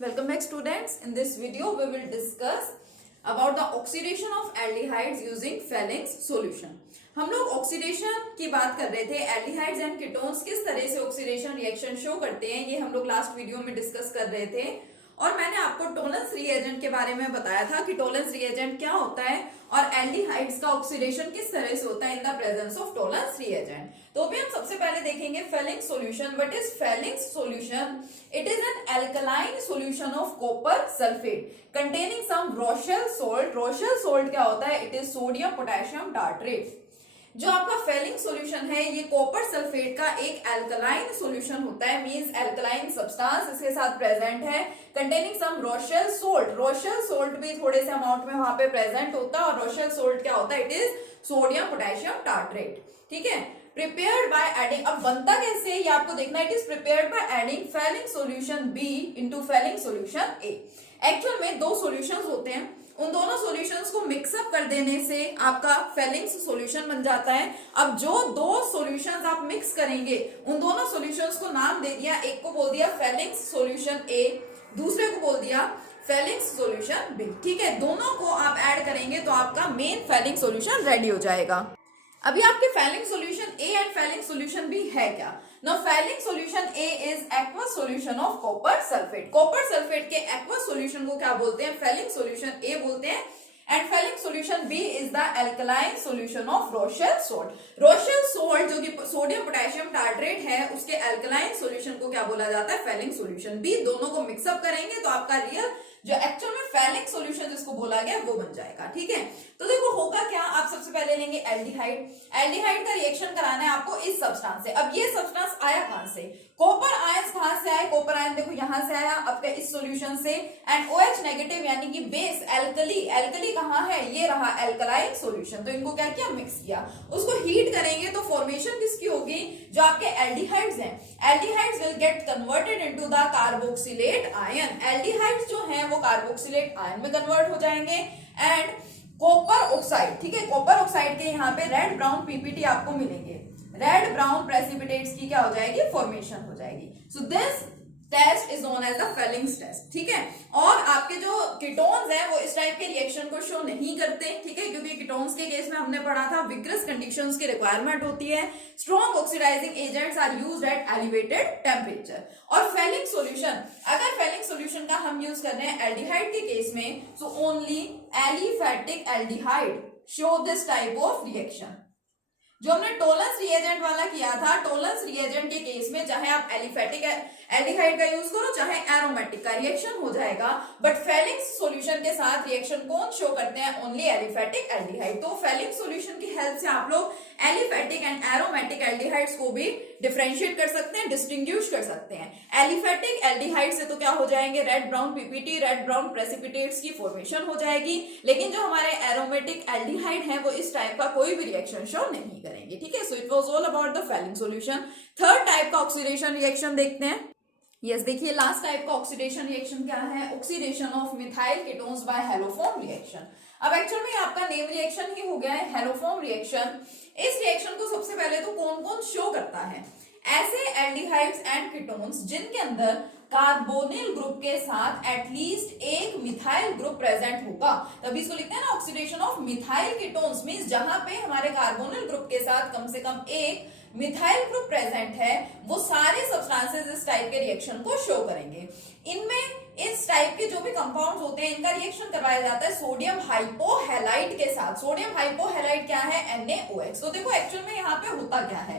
Welcome back students. In this video we will discuss about the oxidation of aldehydes using Fehling solution. हम लोग oxidation की बात कर रहे थे, एल्डिहाइड्स एंड कीटोन्स किस तरह से ऑक्सीडेशन रिएक्शन शो करते हैं, ये हम लोग लास्ट वीडियो में डिस्कस कर रहे थे। और मैंने आपको टोलेंस रिएजेंट के बारे में बताया था कि टोलेंस रिएजेंट क्या होता है और एल्डिहाइड्स का ऑक्सीडेशन किस तरह से होता है in the presence of Tollens reagent. तो भी हम सबसे पहले देखेंगे Fehling solution. What is Fehling solution? It is an alkaline solution of copper sulphate containing some Rochelle salt. Rochelle salt क्या होता है? It is sodium potassium tartrate. जो आपका फेलिंग सॉल्यूशन है ये कॉपर सल्फेट का एक अल्कलाइन सॉल्यूशन होता है, मींस अल्कलाइन सब्सटेंस इसके साथ प्रेजेंट है containing some Rochelle salt. Rochelle salt भी थोड़े से अमाउंट में वहां पे प्रेजेंट होता है और रोशेल सोल्ट क्या होता है? It is sodium potassium tartrate. ठीक है, प्रिपेयर्ड बाय एडिंग। अब बनता कैसे ये आपको देखना। It is prepared by adding Fehling solution B into Fehling solution A. Actual में दो सॉल्यूशंस होते हैं, उन दोनों सॉल्यूशंस को मिक्सअप कर देने से आपका फेलिंग सॉल्यूशन बन जाता है। अब जो दो सॉल्यूशंस आप मिक्स करेंगे उन दोनों सॉल्यूशंस को नाम दे दिया, एक को बोल दिया फेलिंग सॉल्यूशन ए, दूसरे को बोल दिया फेलिंग सॉल्यूशन बी। ठीक है, दोनों को आप ऐड करेंगे तो आपका मेन फेलिंग सॉल्यूशन रेडी हो जाएगा। अभी आपके Fehling solution A and Fehling solution B है क्या? Now Fehling solution A is aqueous solution of copper sulphate. Copper sulphate के एक्वस सॉल्यूशन को क्या बोलते हैं? फेलिंग सॉल्यूशन ए बोलते हैं। And Fehling solution B is the alkaline solution of Rochelle salt. Rochelle salt जो कि सोडियम पोटेशियम टार्ट्रेट है उसके अल्कलाइन सॉल्यूशन को क्या बोला जाता है? Fehling solution B. दोनों को मिक्सअप करेंगे तो आपका रियल जो एक्चुअल में फेलिंग सॉल्यूशन जिसको बोला गया वो बन जाएगा। ठीक है, तो देखो होगा क्या, आप सबसे पहले लेंगे एल्डिहाइड। एल्डिहाइड का रिएक्शन कराना है आपको इस सब्सटेंस से। अब ये सब्सटेंस आया कहां से? कॉपर आयंस कहां से आए? कॉपर आयन देखो यहां से आया आपके इस सॉल्यूशन से। एंड OH नेगेटिव यानी कि बेस एल्कली। एल्कली कहां है? ये रहा एल्कलाइन सॉल्यूशन। तो इनको क्या किया? मिक्स किया। उसको हीट करेंगे तो फॉर्मेशन किसकी होगी? जो आपके एल्डिहाइड्स हैं, aldehydes will get converted into the carboxylate ion. Aldehydes जो हैं वो कार्बोक्सिलेट आयन में कन्वर्ट हो जाएंगे। एंड कॉपर ऑक्साइड, ठीक है, कॉपर ऑक्साइड के यहाँ पे रेड ब्राउन पीपीटी आपको मिलेंगे। रेड ब्राउन प्रेसिपिटेट्स की क्या हो जाएगी? फॉर्मेशन हो जाएगी। So this test is known as the Fehling test. ठीक है, और आपके जो कीटोन्स हैं वो इस टाइप के रिएक्शन को शो नहीं करते। ठीक है, क्योंकि कीटोन्स के केस में हमने पढ़ा था विग्रस कंडीशंस की रिक्वायरमेंट होती है। Strong oxidising agents are used at elevated temperature. और फेलिंग सॉल्यूशन, अगर फेलिंग सॉल्यूशन का हम यूज कर रहे हैं एल्डिहाइड के केस में, so only aliphatic aldehyde show this type of reaction. जो हमने टोलेंस रिएजेंट वाला किया था, टोलेंस रिएजेंट के केस में चाहे आप एलिफेटिक एल्डिहाइड का यूज करो चाहे एरोमेटिक का, रिएक्शन हो जाएगा। बट फेलिंग सॉल्यूशन के साथ रिएक्शन कौन शो करते हैं? Only aliphatic aldehyde. तो फेलिंग सॉल्यूशन की हेल्प से आप लोग एलिफेटिक एंड एरोमेटिक एल्डिहाइड्स को भी डिफरेंशिएट कर सकते हैं, डिस्टिंग्विश कर सकते हैं। एलिफेटिक एल्डिहाइड से तो क्या हो जाएंगे? Red brown PPT, red brown precipitates की फॉर्मेशन हो जाएगी। लेकिन जो हमारे एरोमेटिक एल्डिहाइड हैं वो इस टाइप का कोई भी रिएक्शन शो नहीं करेंगे। ठीक है, so it was all about the Fehling solution. Third type का ऑक्सीडेशन रिएक्शन देखते हैं। यस, देखिए लास्ट टाइप का ऑक्सीडेशन रिएक्शन क्या है? Oxidation of methyl ketones by haloform reaction. अब एक्चुअल में आपका नेम रिएक्शन ही हो गया है हैलोफॉर्म रिएक्शन। इस रिएक्शन को सबसे पहले तो कौन कौन शो करता है? ऐसे एल्डिहाइड्स एंड कीटोन्स जिनके अंदर कार्बोनिल ग्रुप के साथ एटलीस्ट एक मिथाइल ग्रुप प्रेजेंट होगा, तभी इसको लिखते हैं ना oxidation of methyl ketones. Means जहां पे हमारे कार्बोनिल ग्रुप के साथ कम से कम एक मिथाइल ग्रुप प्रेजेंट है, वो सारे सब्सटेंसेस इस टाइप के रिएक्शन को शो करेंगे। इनमें इस टाइप के जो भी कंपाउंड्स होते हैं इनका रिएक्शन करवाया जाता है सोडियम हाइपोहैलाइड के साथ। सोडियम हाइपोहैलाइड क्या है? NaOH। तो देखो एक्चुअल में यहाँ पे होता क्या है,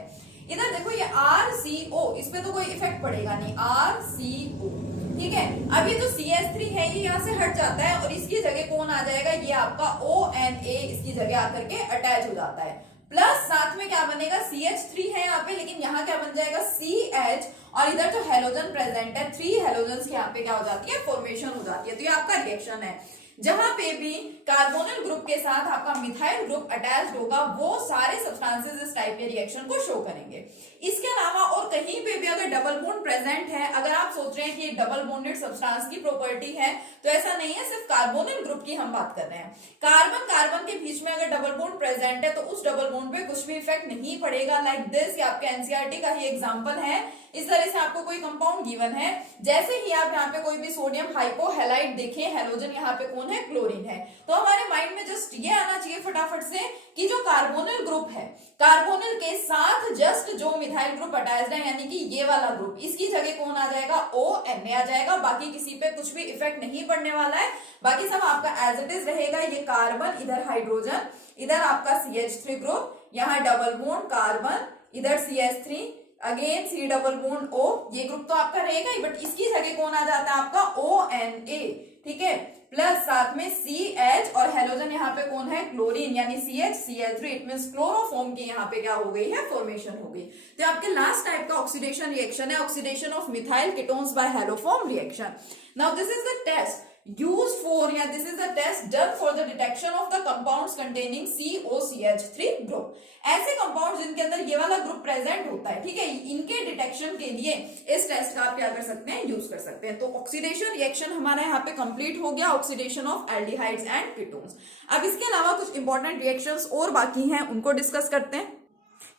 इधर देखो ये RCO, इस पे तो कोई इफेक्ट पड़ेगा नहीं, RCO। ठीक है, अब ये जो CH3 है ये यहाँ से हट जाता है और इसकी जगह कौन आ जाएगा? ये आपका ONA इसकी जगह आकर के अटैच हो जाता है। प्लस साथ में क्या बनेगा? CH3 है यहाँ पे, लेकिन यहाँ क्या बन जाएगा? CH। और इधर जो हेलोजन प्रेजेंट है 3 हेलोजन यहाँ पे क्या हो जाती है? फॉर्मेशन हो जाती है। तो ये आपका रिएक्शन है। जहां पे भी कार्बोनिल ग्रुप के साथ आपका मिथाइल ग्रुप अटैच्ड होगा वो सारे सब्सटेंसेस इस टाइप के रिएक्शन को शो करेंगे। इसके अलावा और कहीं पे भी अगर डबल बॉन्ड प्रेजेंट है, अगर आप सोच रहे हैं कि ये डबल बॉन्डेड सब्सटेंस की प्रॉपर्टी है, तो ऐसा नहीं है, सिर्फ कार्बोनिल ग्रुप की हम बात कर रहे हैं। कार्बन कार्बन के बीच में अगर डबल बॉन्ड प्रेजेंट है तो उस डबल बॉन्ड पे कुछ भी इफेक्ट नहीं पड़ेगा। लाइक दिस, आपके एनसीईआरटी का ही एग्जांपल है इस तरह से आपको कोई कंपाउंड गिवन है, जैसे ही आप यहाँ पे कोई भी सोडियम हाइपोहैलाइड देखें, हेलोजन यहाँ पे कौन है, क्लोरीन है, तो हमारे माइंड में जस्ट ये आना चाहिए फटाफट से कि जो कार्बोनिल ग्रुप है, कार्बोनिल के साथ जस्ट जो मिथाइल ग्रुप अटैच्ड है, यानी कि ये वाला ग्रुप, इसकी जगह कौन आ जाएगा, ONA आ जाएगा। बाकी किसी पे कुछ भी इफेक्ट नहीं पड़ने वाला है, बाकी सब आपका एज इट इज रहेगा। ये कार्बन, इधर हाइड्रोजन, इधर आपका CH3 ग्रुप, यहाँ डबल बॉन्ड कार्बन, इधर CH3, again C double bond O, ये ग्रुप तो आपका रहेगा ही, बट इसकी जगह कौन आ जाता है आपका, ONA, ठीक है, प्लस साथ में CH और हेलोजन यहाँ पे कौन है, क्लोरीन, यानी CH Cl3, it means chloroform की यहाँ पे क्या हो गई है, फॉर्मेशन हो गई। तो आपके लास्ट टाइप का ऑक्सीडेशन रिएक्शन है oxidation of methyl ketones by haloform reaction. Now this is the test used for, या this is the test done for the detection of the compounds containing COCH3 group। ऐसे compound जिनके अंदर ये वाला group present होता है, ठीक है, इनके डिटेक्शन के लिए इस टेस्ट का आप क्या कर सकते हैं, यूज कर सकते हैं। तो ऑक्सीडेशन रिएक्शन हमारा यहाँ पे कंप्लीट हो गया, oxidation of aldehydes and ketones. अब इसके अलावा कुछ इंपॉर्टेंट रिएक्शंस और बाकी हैं, उनको डिस्कस करते हैं।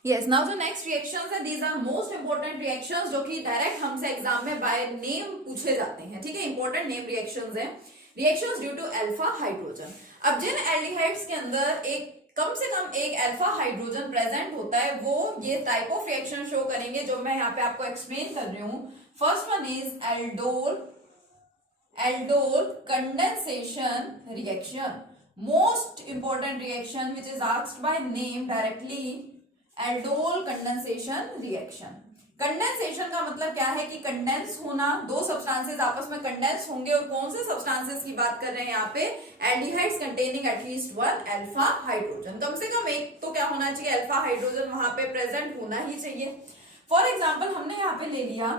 Yes, now the next reactions है, these are most important reactions जो कि डायरेक्ट हमसे एग्जाम में बाय नेम पूछे जाते हैं, ठीक है, इंपॉर्टेंट नेम रिएक्शंस हैं। Reactions due to alpha hydrogen. अब जिन एल्डिहाइड्स के अंदर एक कम से कम एक अल्फा हाइड्रोजन प्रेजेंट होता है, वो ये टाइप ऑफ रिएक्शन शो करेंगे जो मैं यहाँ पे आपको एक्सप्लेन कर रही हूँ। First one is aldol condensation reaction, most important reaction which is asked by name directly, aldol condensation reaction. Condensation का मतलब क्या है कि कंडेंस होना, दो सब्सटेंसेस आपस में कंडेंस होंगे, और कौन से सब्सटेंसेस की बात कर रहे हैं यहाँ पे, aldehydes containing at least one alpha hydrogen. कम से कम एक तो क्या होना चाहिए, अल्फा हाइड्रोजन वहां पे प्रेजेंट होना ही चाहिए। फॉर एग्जाम्पल हमने यहाँ पे ले लिया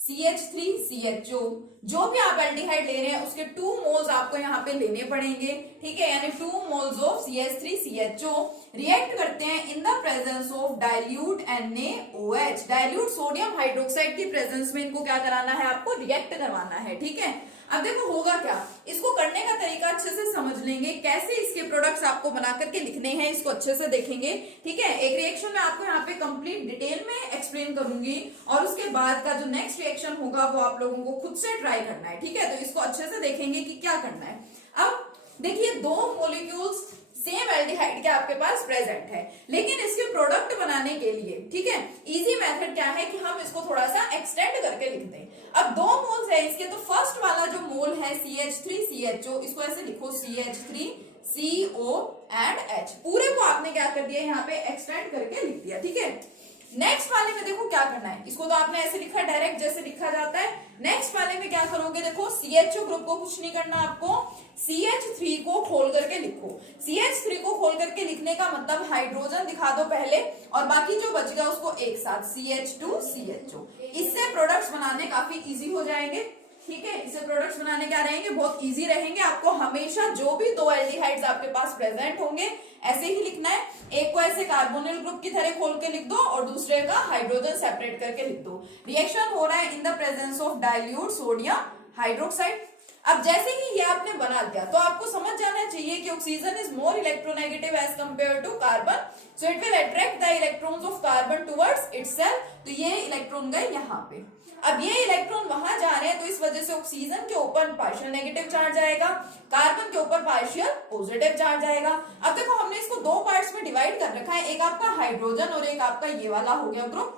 CH3CHO, जो भी आप एल्डिहाइड ले रहे हैं उसके 2 मोल्स आपको यहाँ पे लेने पड़ेंगे, ठीक है, यानी 2 मोल्स ऑफ CH3CHO रिएक्ट करते हैं इन the presence of dilute NaOH, dilute sodium hydroxide की प्रेजेंस में इनको क्या कराना है, आपको रिएक्ट करवाना है, ठीक है। अब देखो होगा क्या, इसको करने का तरीका अच्छे से समझ लेंगे, कैसे इसके प्रोडक्ट्स आपको बना करके लिखने हैं इसको अच्छे से देखेंगे, ठीक है। एक रिएक्शन मैं आपको यहाँ पे कंप्लीट डिटेल में एक्सप्लेन करूंगी, और उसके बाद का जो नेक्स्ट रिएक्शन होगा वो आप लोगों को खुद से ट्राई करना है, ठीक है। तो इसको अच्छे से देखेंगे कि क्या करना है। अब देखिए, 2 मॉलिक्यूल्स सेम एल्डिहाइड के आपके पास प्रेजेंट है, लेकिन इसके प्रोडक्ट बनाने के लिए, ठीक है, इजी मेथड क्या है कि हम इसको थोड़ा सा एक्सटेंड करके लिख दें। अब 2 मोल्स है इसके, तो फर्स्ट वाला जो मोल है CH3CHO, इसको ऐसे लिखो CH3CO एंड H, पूरे को आपने क्या कर दिया, यहाँ पे एक्सटेंड करके लिख दिया, ठीक है। नेक्स्ट वाले में देखो क्या करना है, इसको तो आपने ऐसे लिखा डायरेक्ट जैसे लिखा जाता है। नेक्स्ट वाले में क्या करोगे, देखो CHO ग्रुप को कुछ नहीं करना, आपको CH3 को खोल करके लिखो। CH3 को खोल करके लिखने का मतलब हाइड्रोजन दिखा दो पहले, और बाकी जो बच गया उसको एक साथ CH2CHO। इससे प्रोडक्ट्स बनाने काफी इजी हो जाएंगे, ठीक है। इससे प्रोडक्ट्स बनाने क्या रहेंगे, बहुत इजी रहेंगे। आपको हमेशा जो भी 2 एल्डिहाइड्स आपके पास प्रेजेंट होंगे ऐसे ही लिखना है, एक को ऐसे कार्बोनिल ग्रुप की तरह खोल के लिख दो और दूसरे का हाइड्रोजन सेपरेट करके लिख दो। रिएक्शन हो रहा है in the presence of dilute sodium hydroxide. अब जैसे ही ये आपने बना दिया तो आपको समझ जाना चाहिए कि oxygen is more electronegative as compare to carbon, so it will attract the electrons of carbon towards itself. तो ये इलेक्ट्रॉन गए यहाँ पे, अब ये इलेक्ट्रॉन वहां जा रहे हैं, तो इस वजह से ऑक्सीजन के ऊपर पार्शियल नेगेटिव चार्ज आएगा, कार्बन के ऊपर पार्शियल पॉजिटिव चार्ज आएगा। अब देखो हमने इसको 2 पार्ट्स में डिवाइड कर रखा है, एक आपका हाइड्रोजन और एक आपका ये वाला हो गया ग्रुप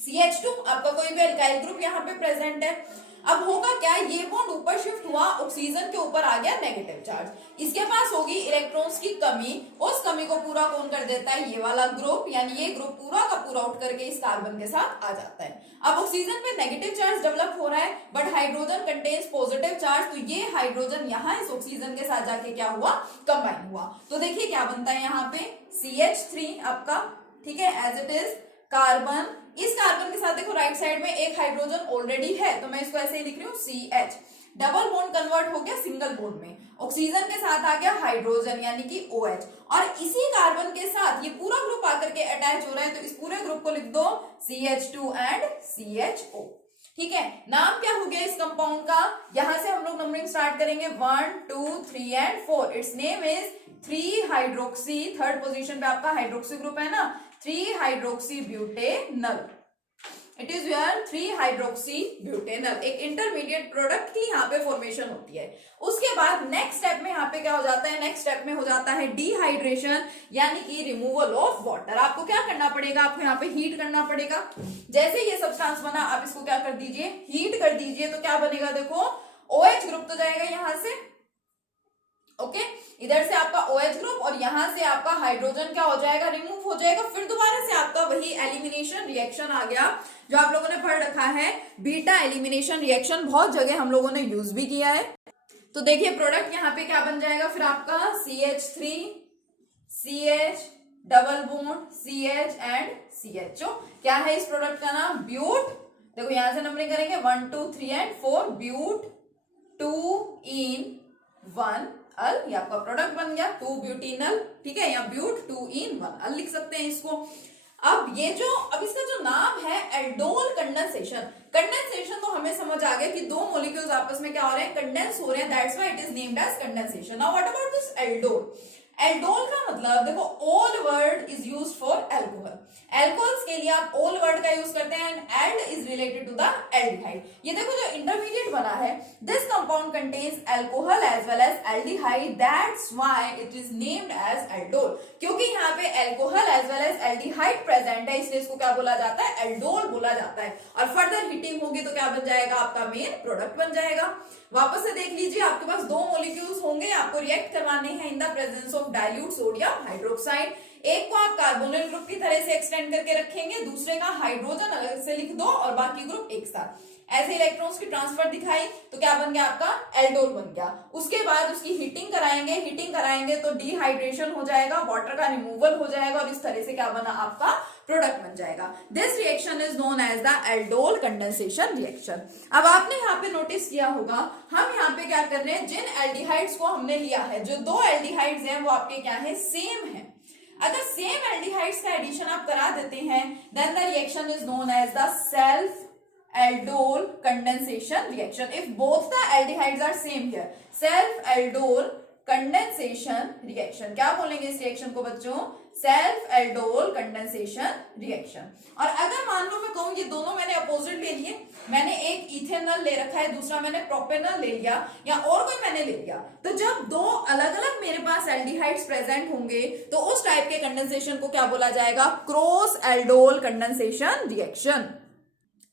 CH2, आपका कोई भी अल्काइल ग्रुप यहाँ पे प्रेजेंट है। अब होगा क्या, ये बॉन्ड ऊपर शिफ्ट हुआ, ऑक्सीजन के ऊपर आ गया नेगेटिव चार्ज, इसके पास होगी इलेक्ट्रॉन्स की कमी, उस कमी को पूरा कौन कर देता है, ये वाला ग्रुप, यानी ये ग्रुप पूरा का पूरा उठ करके इस कार्बन के साथ आ जाता है। अब ऑक्सीजन पे नेगेटिव चार्ज डेवलप हो रहा है, but hydrogen contains positive charge, तो ये हाइड्रोजन यहाँ इस ऑक्सीजन के साथ जाके क्या हुआ, कंबाइन हुआ। तो देखिए क्या बनता है यहाँ पे CH3 आपका, ठीक है, एज इट इज कार्बन, इस कार्बन के साथ देखो राइट साइड में एक हाइड्रोजन ऑलरेडी है, तो मैं इसको ऐसे ही लिख रही हूँ CH, डबल बॉन्ड कन्वर्ट हो गया सिंगल बॉन्ड में, ऑक्सीजन के साथ आ गया हाइड्रोजन यानी कि OH, और इसी कार्बन के साथ ये पूरा ग्रुप आकर के अटैच हो रहा है, तो इस पूरे ग्रुप को लिख दो CH2 एंड CHO, ठीक है। नाम क्या हो गया इस कंपाउंड का, यहां से हम लोग नंबरिंग स्टार्ट करेंगे 1 2 3 and 4। It's name is 3 hydroxy, third position पे आपका हाइड्रोक्सी ग्रुप है ना, 3 hydroxy butanal. It is your 3 hydroxy butanal, एक इंटरमीडिएट प्रोडक्ट की यहाँ पे फॉर्मेशन होती है। उसके बाद नेक्स्ट स्टेप में यहाँ पे क्या हो जाता है, नेक्स्ट स्टेप में हो जाता है डिहाइड्रेशन, यानी कि रिमूवल ऑफ वाटर। आपको क्या करना पड़ेगा, आपको यहाँ पे हीट करना पड़ेगा। जैसे ये सब्सटेंस बना, आप इसको क्या कर दीजिए, हीट कर दीजिए, तो क्या बनेगा, देखो OH ग्रुप तो जाएगा यहां से, ओके इधर से आपका OH ग्रुप, और यहां से आपका हाइड्रोजन क्या हो जाएगा, रिमूव हो जाएगा। फिर दोबारा से आपका वही एलिमिनेशन रिएक्शन आ गया जो आप लोगों ने पढ़ रखा है, बीटा एलिमिनेशन रिएक्शन, बहुत जगह हम लोगों ने यूज भी किया है। तो देखिए प्रोडक्ट यहाँ पे क्या बन जाएगा, फिर आपका CH3 CH double bond CH and CHO। क्या है इस प्रोडक्ट का नाम, ब्यूट। देखो यहां से नंबरिंग करेंगे 1 2 3 एंड 4, ब्यूट 2 इन 1 अल, ये आपका प्रोडक्ट बन गया 2 ब्यूटिनल, ठीक है, या ब्यूट 2 इन 1 अल लिख सकते हैं इसको। अब ये जो, अब इसका जो नाम है एल्डोल कंडेंसेशन, कंडेंसेशन तो हमें समझ आ गया कि दो मॉलिक्यूल्स आपस में क्या हो रहे हैं, कंडेंस हो रहे हैं, that's why it is named as condensation. Now what about this aldol, aldol का मतलब देखो ol word is used for alcohol, alcohols के लिए आप ओल वर्ड का यूज करते हैं, and ald is related to the aldehyde. ये देखो जो इंटरमीडिएट बना है, this compound contains alcohol as well as aldehyde, that's why it is named as aldol. क्योंकि यहाँ पे alcohol as well as aldehyde present है, इसलिए इसको क्या बोला जाता है, एल्डोल बोला जाता है। और फर्दर हीटिंग होगी तो क्या बन जाएगा, आपका मेन प्रोडक्ट बन जाएगा। वापस से देख लीजिए, आपके पास दो मॉलिक्यूल्स होंगे, आपको रिएक्ट करवाने हैं इन the presence of dilute sodium hydroxide. एक को आप कार्बोनिल ग्रुप की तरह से एक्सटेंड करके रखेंगे, दूसरे का हाइड्रोजन अलग से लिख दो और बाकी ग्रुप एक साथ, ऐसे इलेक्ट्रॉन्स की ट्रांसफर दिखाई तो क्या बन गया, आपका एल्डोल बन गया। उसके बाद उसकी हीटिंग कराएंगे तो डिहाइड्रेशन हो जाएगा, वाटर का रिमूवल हो जाएगा, और इस तरह से क्या बना, आपका प्रोडक्ट बन जाएगा। This reaction is known as the aldol condensation reaction. अब आपने यहाँ पे नोटिस किया होगा, हम यहाँ पे क्या कर रहे हैं, जिन एल्डिहाइड्स को हमने लिया है, जो दो एल्डिहाइड्स हैं वो आपके क्या है, सेम है। अगर सेम एल्डिहाइड्स का एडिशन आप करा देते हैं, then the reaction is known as the self aldol condensation reaction. If both the aldehydes are same here, self aldol condensation reaction. क्या बोलेंगे इस रिएक्शन को बच्चों, सेल्फ एल्डोल कंडेंसेशन रिएक्शन। और अगर मान लो मैं कहूं ये दोनों मैंने अपोजिट ले लिए, मैंने एक इथेनॉल ले रखा है, दूसरा मैंने प्रोपेनॉल ले लिया, या और कोई मैंने ले लिया, तो जब दो अलग अलग मेरे पास एल्डिहाइड्स प्रेजेंट होंगे तो उस टाइप के कंडेंसेशन को क्या बोला जाएगा, क्रॉस एल्डोल कंडेंसेशन रिएक्शन।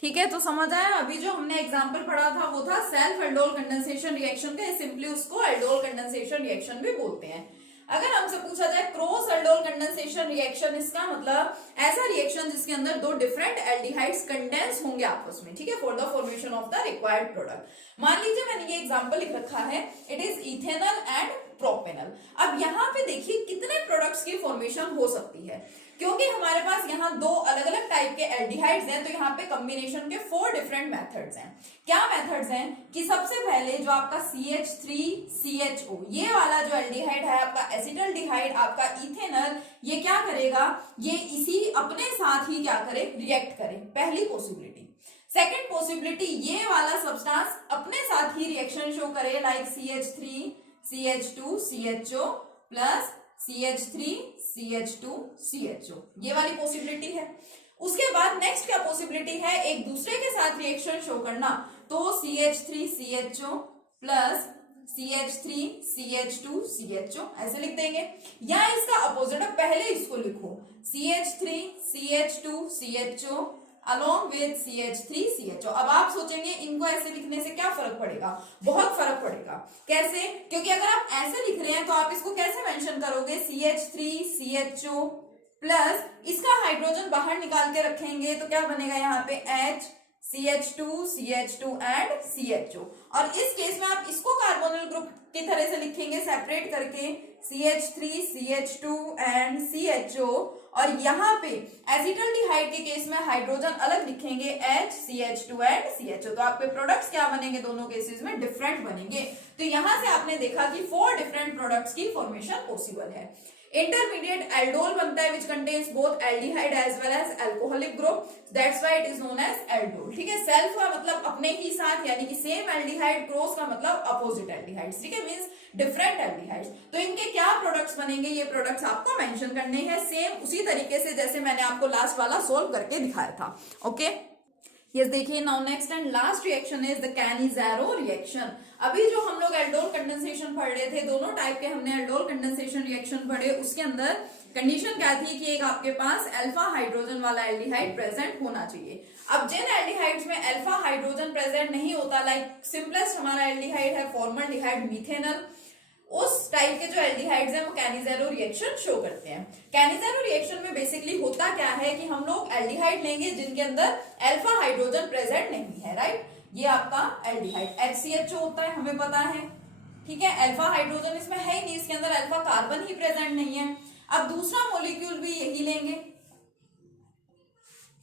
ठीक है, तो समझ आया। अभी जो हमने एग्जांपल पढ़ा था वो था सेल्फ एल्डोल कंडेंसेशन रिएक्शन का, सिंपली उसको एल्डोल कंडेंसेशन रिएक्शन भी बोलते हैं। अगर हमसे पूछा जाए क्रॉस एल्डोल कंडेंसेशन रिएक्शन, इसका मतलब ऐसा रिएक्शन जिसके अंदर दो डिफरेंट एल्डिहाइड्स कंडेंस होंगे आपस में, ठीक है, for the formation of the required product. मान लीजिए मैंने ये एग्जांपल लिख रखा है, it is ethanol and propanol. अब यहाँ पे देखिए कितने प्रोडक्ट्स की फॉर्मेशन हो सकती है, क्योंकि हमारे पास यहाँ दो अलग अलग टाइप के एल्डिहाइड्स हैं, तो यहाँ पे कॉम्बिनेशन के 4 डिफरेंट मेथड्स हैं। क्या मेथड्स हैं कि सबसे पहले जो आपका CH3CHO, ये वाला जो एल्डिहाइड है आपका एसिटल्डिहाइड, आपका इथेनॉल, ये क्या करेगा, ये इसी अपने साथ ही क्या करे, रिएक्ट करे, पहली पॉसिबिलिटी। सेकेंड पॉसिबिलिटी, ये वाला सब्सटेंस अपने साथ ही रिएक्शन शो करे, लाइक CH3CH2CHO प्लस CH3CH2CHO, ये वाली पॉसिबिलिटी है। उसके बाद नेक्स्ट क्या पॉसिबिलिटी है, एक दूसरे के साथ रिएक्शन शो करना, तो CH3CHO प्लस CH3CH2CHO ऐसे लिख देंगे, या इसका अपोजिट, पहले इसको लिखो CH3CH2CHO along with CH3CHO। अब आप सोचेंगे इनको ऐसे लिखने से क्या फर्क पड़ेगा, बहुत फर्क पड़ेगा। कैसे, क्योंकि अगर आप ऐसे लिख रहे हैं तो आप इसको कैसे मेंशन करोगे, CH3CHO प्लस इसका हाइड्रोजन बाहर निकाल के रखेंगे तो क्या बनेगा यहाँ पे H, CH2 एंड CHO। और इस केस में आप इसको कार्बोनिल ग्रुप की तरह से लिखेंगे सेपरेट करके, CH3CH2 एंड CHO, और यहाँ पे एसिटल्डिहाइड के केस में हाइड्रोजन अलग लिखेंगे H, CH2 एंड CHO। तो आपके प्रोडक्ट्स क्या बनेंगे, दोनों केसेस में डिफरेंट बनेंगे। तो यहां से आपने देखा कि 4 डिफरेंट प्रोडक्ट्स की फॉर्मेशन पॉसिबल है। इंटरमीडिएट एल्डोल बनता है which contains both aldehyde as well as alcoholic group, that's why it is known as aldol. ठीक है, सेल्फ का मतलब अपने ही साथ, यानी कि सेम एल्डिहाइड, क्रॉस का मतलब अपोजिट एल्डिहाइड्स, ठीक है, मींस डिफरेंट एल्डिहाइड्स। तो इनके क्या प्रोडक्ट्स बनेंगे, ये प्रोडक्ट्स आपको मेंशन करने हैं, सेम उसी तरीके से जैसे मैंने आपको लास्ट वाला सोल्व करके दिखाया था। ओके यस देखिए now next and last reaction is the कैनिज़ेरो reaction. अभी जो हम लोग एल्डोल कंडेंसेशन पढ़ रहे थे, दोनों टाइप के हमने एल्डोल कंडेंसेशन रिएक्शन पढ़े, उसके अंदर कंडीशन क्या थी कि एक आपके पास अल्फा हाइड्रोजन वाला एल्डिहाइड प्रेजेंट होना चाहिए। अब जिन एल्डिहाइड्स में अल्फा हाइड्रोजन प्रेजेंट नहीं होता, लाइक सिंपलेस्ट हमारा एल्डिहाइड है फॉर्मल्डिहाइड मीथेनल, उस टाइप के जो एल्डिहाइड्स हैं वो कैनिज़ेरो रिएक्शन शो करते हैं। कैनिज़ेरो रिएक्शन में बेसिकली होता क्या है कि हम लोग एल्डिहाइड लेंगे जिनके अंदर अल्फा हाइड्रोजन प्रेजेंट नहीं है, राइट। ये आपका एल्डिहाइड HCHO होता है, हमें पता है, ठीक है। अल्फा हाइड्रोजन इसमें है ही नहीं, इसके अंदर अल्फा कार्बन ही प्रेजेंट नहीं है। अब दूसरा मॉलिक्यूल भी यही लेंगे,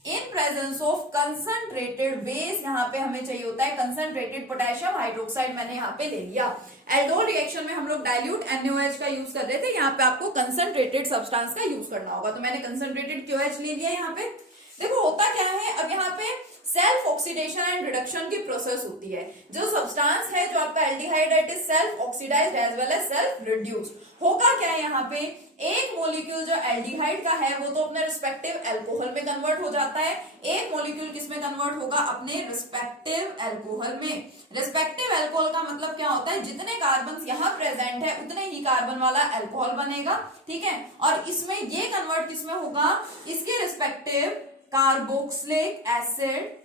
in presence of concentrated base, यहाँ पे हमें चाहिए होता है कंसंट्रेटेड पोटेशियम हाइड्रोक्साइड, मैंने यहाँ पे ले लिया। एल्डोल रिएक्शन में हम लोग डाइल्यूट NaOH का यूज कर रहे थे, यहाँ पे आपको कंसंट्रेटेड सब्सटेंस का यूज करना होगा, तो मैंने कंसंट्रेटेड QH ले लिया। यहाँ पे देखो होता क्या है, अब यहाँ पे सेल्फ ऑक्सीडेशन एंड रिडक्शन की प्रोसेस होती है। जो सब्सटेंस है जो आपका एल्डिहाइड है, it is self oxidised as well as self reduced. होगा क्या है यहाँ पे, एक मॉलिक्यूल जो एल्डिहाइड का है वो तो अपने रिस्पेक्टिव अल्कोहल में कन्वर्ट हो जाता है, एक मॉलिक्यूल किस में कन्वर्ट होगा, अपने रिस्पेक्टिव अल्कोहल में। रिस्पेक्टिव अल्कोहल का मतलब क्या होता है, जितने कार्बन यहाँ प्रेजेंट है उतने ही कार्बन वाला अल्कोहल बनेगा, ठीक है। और इसमें ये कन्वर्ट किसमें होगा, इसके रिस्पेक्टिव कार्बोक्सिलिक एसिड,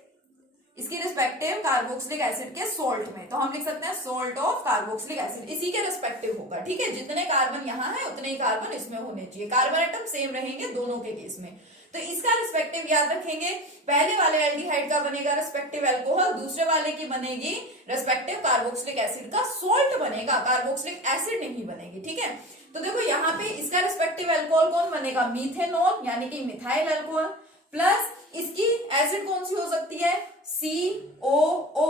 इसकी रिस्पेक्टिव कार्बोक्सिलिक एसिड के सोल्ट में, तो हम लिख सकते हैं सोल्ट ऑफ कार्बोक्सिलिक एसिड, इसी के रिस्पेक्टिव होगा, ठीक है। जितने कार्बन यहाँ है उतने ही कार्बन इसमें होने चाहिए, कार्बन एटम सेम रहेंगे दोनों के केस में, तो इसका रिस्पेक्टिव याद रखेंगे। पहले वाले एल्डिहाइड का बनेगा रिस्पेक्टिव अल्कोहल, दूसरे वाले की बनेगी रिस्पेक्टिव कार्बोक्सिलिक एसिड का सोल्ट बनेगा, कार्बोक्सिलिक एसिड नहीं बनेगी, ठीक है। तो देखो यहाँ पे इसका रिस्पेक्टिव अल्कोहल कौन बनेगा, मीथेनॉल यानी कि मिथाइल अल्कोहल, प्लस इसकी एसिड कौन सी हो सकती है, COO,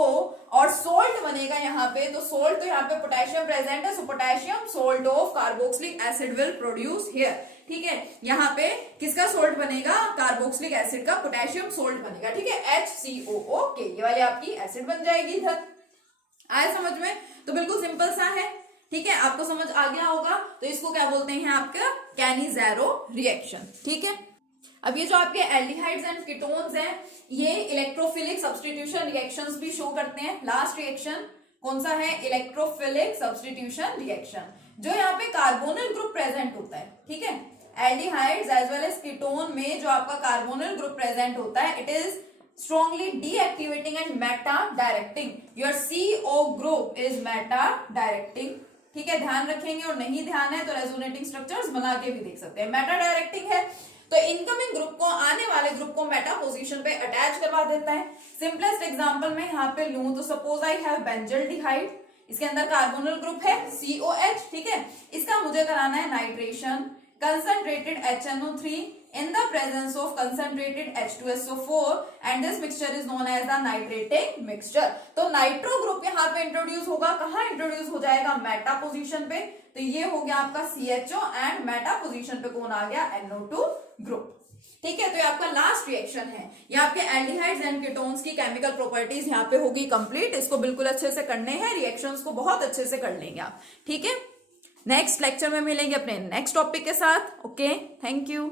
और सोल्ट बनेगा यहाँ पे, तो सोल्ट तो यहाँ पे पोटेशियम प्रेजेंट है, so potassium salt of carboxylic acid will produce here, ठीक है। यहाँ पे किसका सोल्ट बनेगा, कार्बोक्सिलिक एसिड का पोटेशियम सोल्ट बनेगा, ठीक है, HCOO के, ये वाली आपकी एसिड बन जाएगी इधर। आया समझ में, तो बिल्कुल सिंपल सा है, ठीक है, आपको समझ आ गया होगा। तो इसको क्या बोलते हैं आपका कैनिज़ेरो रिएक्शन, ठीक है। अब ये जो आपके एल्डिहाइड्स एंड कीटोन्स हैं, ये इलेक्ट्रोफिलिक सब्स्टिट्यूशन रिएक्शंस भी शो करते हैं। लास्ट रिएक्शन कौन सा है, इलेक्ट्रोफिलिक सब्स्टिट्यूशन रिएक्शन, जो यहाँ पे कार्बोनिल ग्रुप प्रेजेंट होता है, ठीक है। Aldehydes as well as ketone में जो आपका कार्बोनिल ग्रुप प्रेजेंट होता है, it is strongly deactivating and meta directing. Your CO group is meta directing, ठीक है, ध्यान रखेंगे, और नहीं ध्यान है तो रेजोनेटिंग स्ट्रक्चर्स बना के भी देख सकते हैं। मेटा डायरेक्टिंग है तो इनकमिंग ग्रुप को, आने वाले ग्रुप को मेटा पोजीशन पे अटैच करवा देता है। सिंपलेस्ट एग्जांपल में यहाँ पे लूं तो सपोज आई हैव बेंजल्डिहाइड, इसके अंदर कार्बोनिल ग्रुप है COH, ठीक है, इसका मुझे कराना है nitration, concentrated HNO3 in the presence of concentrated H2SO4 and this mixture is known as the nitrating mixture। तो नाइट्रो ग्रुप यहाँ पे इंट्रोड्यूस होगा, कहाँ इंट्रोड्यूस हो जाएगा, मेटा पोजीशन पे, तो ये हो गया आपका CHO एंड मेटा पोजीशन पे कौन आ गया, NO2 ग्रुप, ठीक है। तो ये आपका लास्ट रिएक्शन है, ये आपके एल्डिहाइड्स एंड कीटोन्स की केमिकल प्रॉपर्टीज यहाँ पे होगी कंप्लीट। इसको बिल्कुल अच्छे से करने हैं, रिएक्शंस को बहुत अच्छे से कर लेंगे आप, ठीक है। नेक्स्ट लेक्चर में मिलेंगे अपने नेक्स्ट टॉपिक के साथ। Okay, thank you.